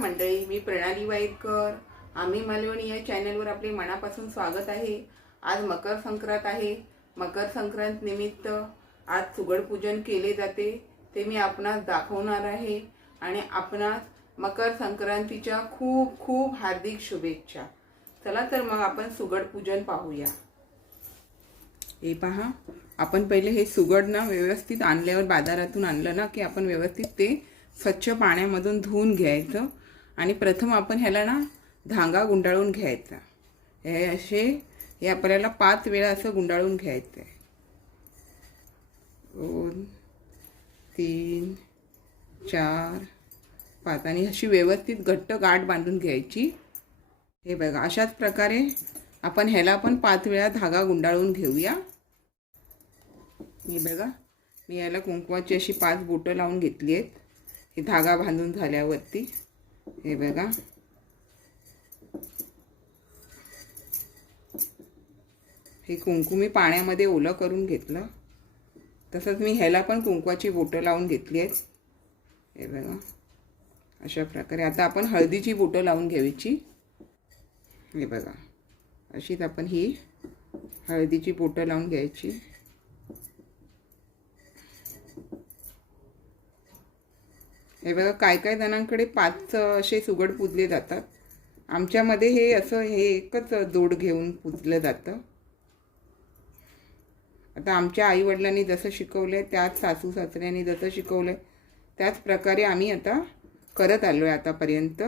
मंडळी मी प्रणाली वाईकर आम्ही मालवणी या चॅनलवर आपले मनापासून स्वागत आहे. आज मकर संक्रांत आहे. मकर संक्रांत निमित्त आज सुगड पूजन केले जाते. ते मी आपणास दाखवणार आहे. आणि आपणास मकर संक्रांतीच्या खूप खूप हार्दिक शुभेच्छा. चला तर मग आपण सुगड पूजन पाहूया. हे पहा आपण पहिले हे सुगड ना व्यवस्थित आणल्यावर बाजारातून आणलं ना की आपण व्यवस्थित ते स्वच्छ पाण्यामधून धुवून घ्यायचं. आणि प्रथम आपण ह्याला ना धांगा गुंडाळून घ्यायचा. हे असे हे आपल्याला पाच वेळा असं गुंडाळून घ्यायचं आहे दोन तीन चार पाच. आणि अशी व्यवस्थित घट्ट गाठ बांधून घ्यायची. हे बघा अशाच प्रकारे आपण ह्याला पण पाच वेळा धागा गुंडाळून घेऊया. हे बघा मी याला कुंकवाची अशी पाच बोटं लावून घेतली आहेत. हे धागा बांधून झाल्यावरती. हे बघा. हे कुंकू मी पाण्यामध्ये ओलं करून घेतलं. तसंच मी ह्याला पण कुंकवाची बोटं लावून घेतली आहेत. हे बघा. अशा प्रकारे. आता आपण हळदीची बोटं लावून घ्यायची. हे बघा. अशीच आपण ही हळदीची बोटं लावून घ्यायची. हे बघा काय काय जणांकडे पाच असे सुगड पूजले जातात. आमच्यामध्ये हे असं हे एकच जोड घेऊन पुजलं जातं. आता आमच्या आईवडिलांनी जसं शिकवलं आहे त्याच सासू सासऱ्यांनी जसं शिकवलं आहे त्याच प्रकारे आम्ही आता करत आलो आहे आतापर्यंत.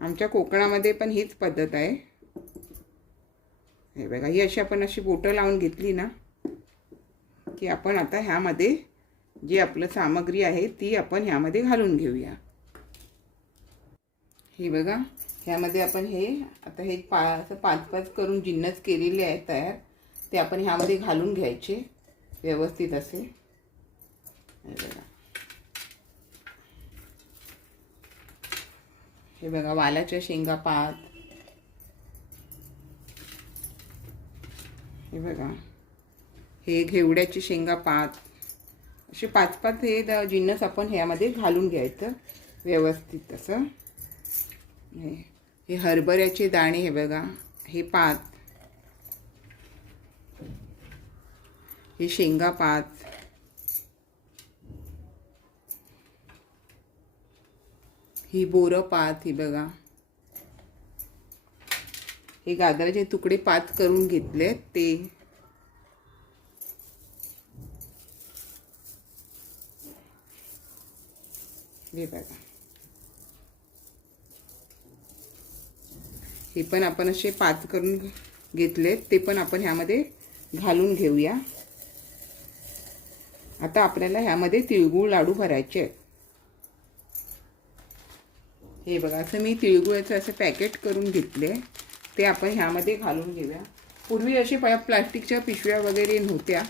आमच्या कोकणामध्ये पण हीच पद्धत आहे. हे बघा ही अशी आपण अशी बोटं लावून घेतली ना की आपण आता ह्यामध्ये जी आपलं सामग्री आहे ती आपण ह्यामध्ये घालून घेऊया. हे बघा ह्यामध्ये आपण हे आता हे पा असं पाच पाच करून जिन्नस केलेले आहे तयार ते आपण ह्यामध्ये घालून घ्यायचे व्यवस्थित असे. हे बघा. हे बघा वालाच्या शेंगा पात. हे बघा. हे घेवड्याची शेंगा पात. असे पाच पाच हे द- जिन्नस आपण ह्यामध्ये घालून घ्यायचं व्यवस्थित असं हे हे हरभऱ्याचे दाणे हे बघा हे पात. हे शेंगा पात. ही बोरं पात ही बघा. हे गाजराचे तुकडे पाच करून घेतले ते. हे बघा. हे पण आपण असे पाच करून घेतलेत ते पण आपण ह्यामध्ये घालून घेऊया. आता आपल्याला ह्यामध्ये तिळगुळ लाडू भरायचे आहेत. हे बघा असं मी तिळगुळाचं असं पॅकेट करून घेतले. ते आपण ह्यामध्ये घालून घेऊया. पूर्वी असे प प्लास्टिकच्या पिशव्या वगैरे नव्हत्या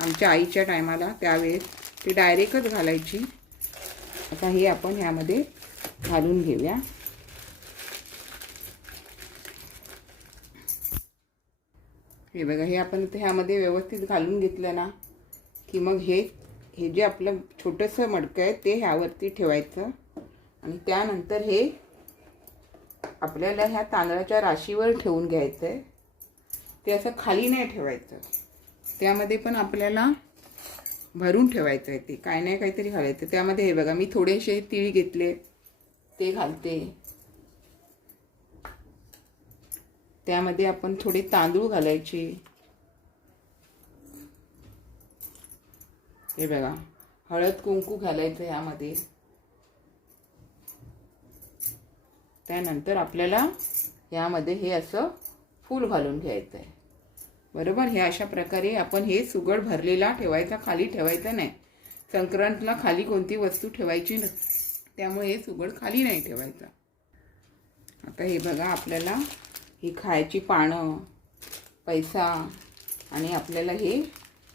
आमच्या आईच्या टायमाला त्यावेळेस ते डायरेक्टच घालायची. आता हे आपण ह्यामध्ये घालून घेऊया. हे बघा हे आपण इथे ह्यामध्ये व्यवस्थित घालून घेतलं ना की मग हे हे जे आपलं छोटंसं मडकं आहे ते ह्यावरती ठेवायचं. आणि त्यानंतर हे आपल्याला ह्या तांदळाच्या राशीवर ठेवून घ्यायचं आहे ते असं खाली नाही ठेवायचं. त्यामध्ये पण आपल्याला भरून ठेवायचं आहे ते. काय नाही काहीतरी घालायचं. त्यामध्ये हे बघा मी थोडेसे तीळ घेतले. ते घालते. त्यामध्ये आपण थोडे तांदूळ घालायचे. हे बघा हळद कुंकू घालायचं यामध्ये. त्यानंतर आपल्याला यामध्ये हे असं फूल घालून घ्यायचं आहे बरोबर? हे अशा प्रकारे आपण हे सुगड भरलेला ठेवायचा खाली ठेवायचा नाही. संक्रांतला खाली कोणती वस्तू ठेवायची नसते त्यामुळे हे सुगड खाली नाही ठेवायचं. आता हे बघा आपल्याला ही खायची पानं पैसा आणि आपल्याला हे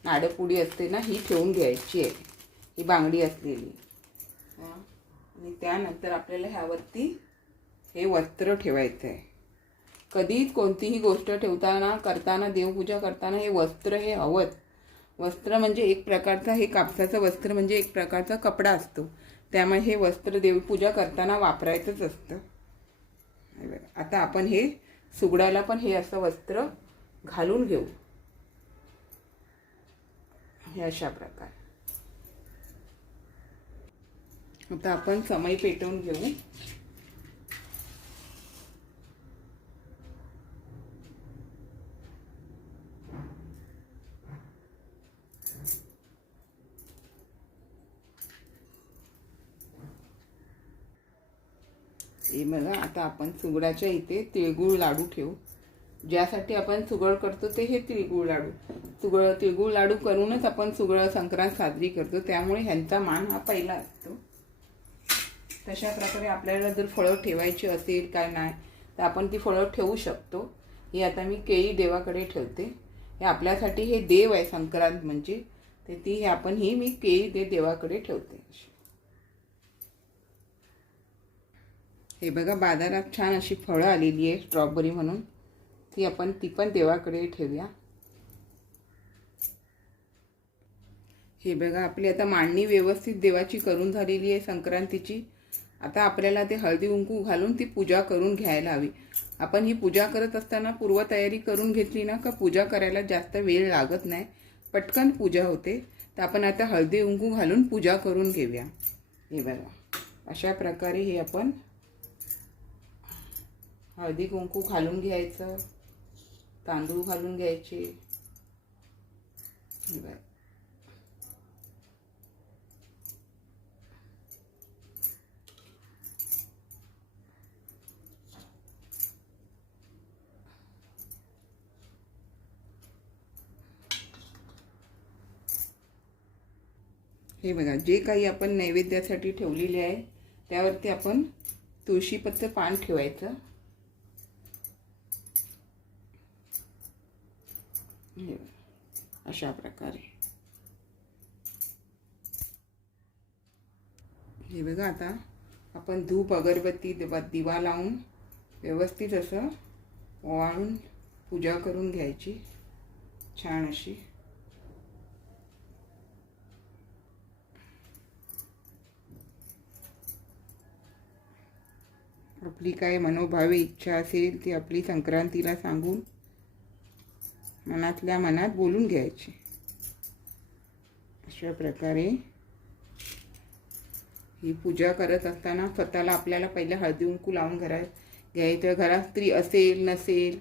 नाडपुडी असते ना ही ठेवून घ्यायची आहे. ही बांगडी असलेली. आणि त्यानंतर आपल्याला ह्यावरती हे वस्त्र ठेवायचं आहे कधीच कोणतीही गोष्ट ठेवताना करताना देवपूजा करताना हे वस्त्र हे हवंच. वस्त्र म्हणजे एक प्रकारचा हे कापसाचं वस्त्र म्हणजे एक प्रकारचा कपडा असतो. त्यामुळे हे वस्त्र देवपूजा करताना वापरायचंच असतं. आता आपण हे सुगडाला पण हे असं वस्त्र घालून घेऊ. हे अशा प्रकारे. आता आपण समय पेटवून घेऊ हे बघा आता आपण सुगडाच्या इथे तिळगुळ लाडू ठेवू. ज्यासाठी आपण सुगड करतो ते हे तिळगुळ लाडू. सुगळ तिळगुळ लाडू करूनच आपण सुगड संक्रांत साजरी करतो. त्यामुळे ह्यांचा मान हा पहिला असतो. तशा प्रकारे आपल्याला जर फळं ठेवायची असेल काय नाही तर आपण ती फळं ठेवू शकतो. हे आता मी केळी देवाकडे ठेवते. हे आपल्यासाठी हे देव आहे संक्रांत म्हणजे. तर ती हे आपण ही मी केळी ते देवाकडे ठेवते. हे बघा बाजारात छान अशी फळं आलेली आहे स्ट्रॉबेरी म्हणून. ती आपण ती पण देवाकडे ठेवूया. हे बघा आपली आता मांडणी व्यवस्थित देवाची करून झालेली आहे संक्रांतीची. आता आपल्याला ते हळदी कुंकू घालून ती पूजा करून घ्यायला हवी. आपण ही पूजा करत असताना पूर्वतयारी करून घेतली ना का पूजा करायला जास्त वेळ लागत नाही. पटकन पूजा होते. तर आपण आता हळदी कुंकू घालून पूजा करून घेऊया. हे बघा अशा प्रकारे हे आपण हळदी कुंकू घालून घ्यायचं तांदूळ घालून घ्यायचे हे बघा. जे काही आपण नैवेद्यासाठी ठेवलेले आहे त्यावरती आपण तुळशीपत्र पान ठेवायचं हे बघा. अशा प्रकारे. हे बघा आता आपण धूप अगरबत्ती दिवा दिवा लावून व्यवस्थित असं ओवाळून पूजा करून घ्यायची. छान अशी. आपली काय मनोभावी इच्छा असेल ती आपली संक्रांतीला सांगून मनातल्या मनात बोलून घ्यायची. अशा प्रकारे ही पूजा करत असताना स्वतःला आपल्याला पहिले हळदी कुंकू लावून घरात घ्यायचं. घरात स्त्री असेल नसेल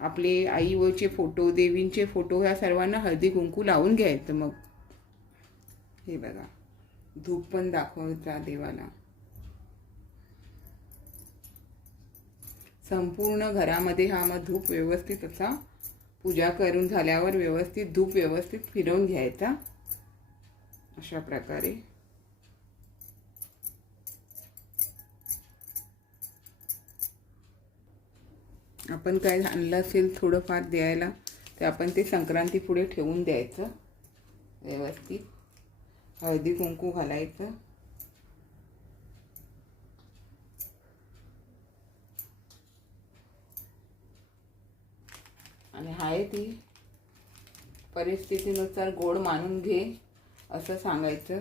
आपले आईवचे फोटो देवींचे फोटो ह्या सर्वांना हळदी कुंकू लावून घ्यायचं मग. हे बघा धूप पण दाखवायचा देवाला. संपूर्ण घरामध्ये हा मग धूप व्यवस्थित असा पूजा करून झाल्यावर व्यवस्थित धूप व्यवस्थित फिरवून घ्यायचा. अशा प्रकारे. आपण काय आणलं असेल थोडंफार द्यायला ते आपण ते संक्रांती पुढे ठेवून द्यायचं. व्यवस्थित. हळदी कुंकू घालायचं. आणि आहे ती. परिस्थितीनुसार गोड मानून घे असं सांगायचं.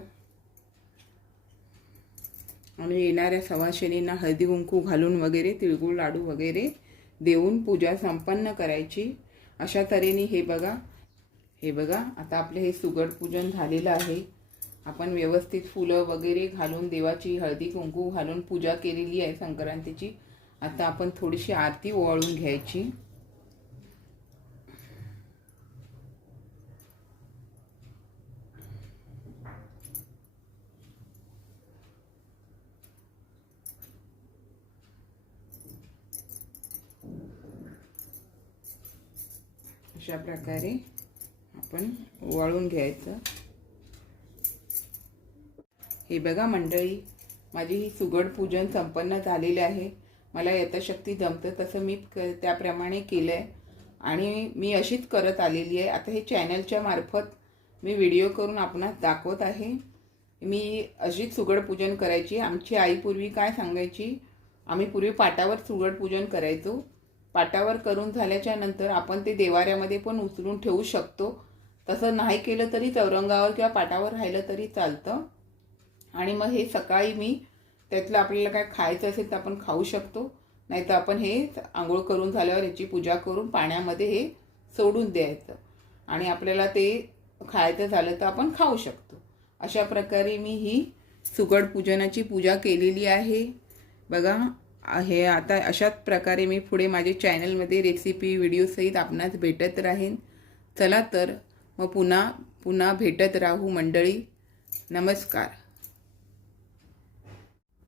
आणि येणाऱ्या सवाशिनींना हळदी कुंकू घालून वगैरे तिळगुळ लाडू वगैरे देऊन पूजा संपन्न करायची. अशा तऱ्हेने हे बघा. हे बघा आता आपले हे सुगड पूजन झालेलं आहे. आपण व्यवस्थित फुलं वगैरे घालून देवाची हळदी कुंकू घालून पूजा केलेली आहे संक्रांतीची. आता आपण थोडीशी आरती ओवाळून घ्यायची. अशा प्रकारे आपण वाळून घ्यायचं. हे बघा मंडळी माझी ही सुगड पूजन संपन्न झालेले आहे. मला यथाशक्ती जमतं तसं मी क त्याप्रमाणे केलं आहे आणि मी अशीच करत आलेली आहे. आता हे चॅनलच्या मार्फत मी व्हिडिओ करून आपणास दाखवत आहे. मी अशीच सुगड पूजन करायची. आमची आई पूर्वी काय सांगायची? आम्ही पूर्वी पाटावर सुगड पूजन करायचो. पाटावर करून झाल्याच्यानंतर आपण ते देवाऱ्यामध्ये पण उचलून ठेवू शकतो. तसं नाही केलं तरी चौरंगावर किंवा पाटावर राहिलं तरी चालतं. आणि मग हे सकाळी मी त्यातलं आपल्याला काय खायचं असेल तर आपण खाऊ शकतो. नाही तर आपण हे आंघोळ करून झाल्यावर याची पूजा करून पाण्यामध्ये हे सोडून द्यायचं. आणि आपल्याला ते खायचं झालं तर आपण खाऊ शकतो. अशा प्रकारे मी ही सुगड पूजनाची पूजा केलेली आहे. बघा हे आता अशाच प्रकारे मी पुढे माझे चॅनलमध्ये रेसिपी व्हिडिओसहित आपणास भेटत राहीन. चला तर मग पुन्हा पुन्हा भेटत राहू मंडळी. नमस्कार.